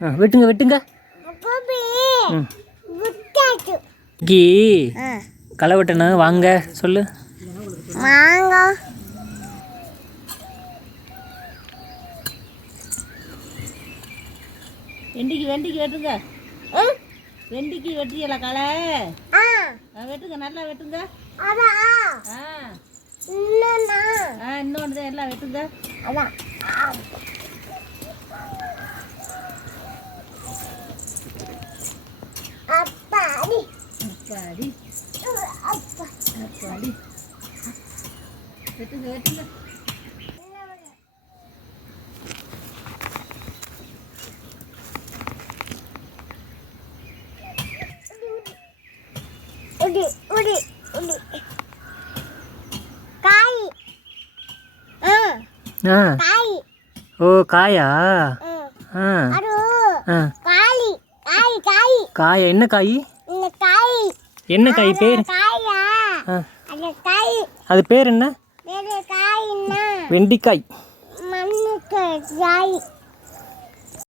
ஆ வெட்டுங்க வெட்டுங்க. கீ ஆ. களை வெட்டணும் வாங்க சொல்லு. மாங்காய் வெண்டிக்கு வெண்டிக்கு வெட்டுங்க. வெண்டிக்கு வெட்டியல களை? வெட்டுங்க நல்லா வெட்டுங்க. ஆ. இன்னொன்று எல்லாம் வெட்டுங்க. അപ്പാടി അപ്പാടി കേട്ടില്ല കേട്ടില്ല ഉടി ഉടി ഉടി കായ് ಕಾಯಿ ಓ ಕಾಯಾ ಕಾಯಿ ಕಾಯಿ ಕಾಯ ಎಣ್ಣೆ ಕಾಯಿ என்ன காய் பேர்? அது பேர் என்ன? வெண்டிக்காய்.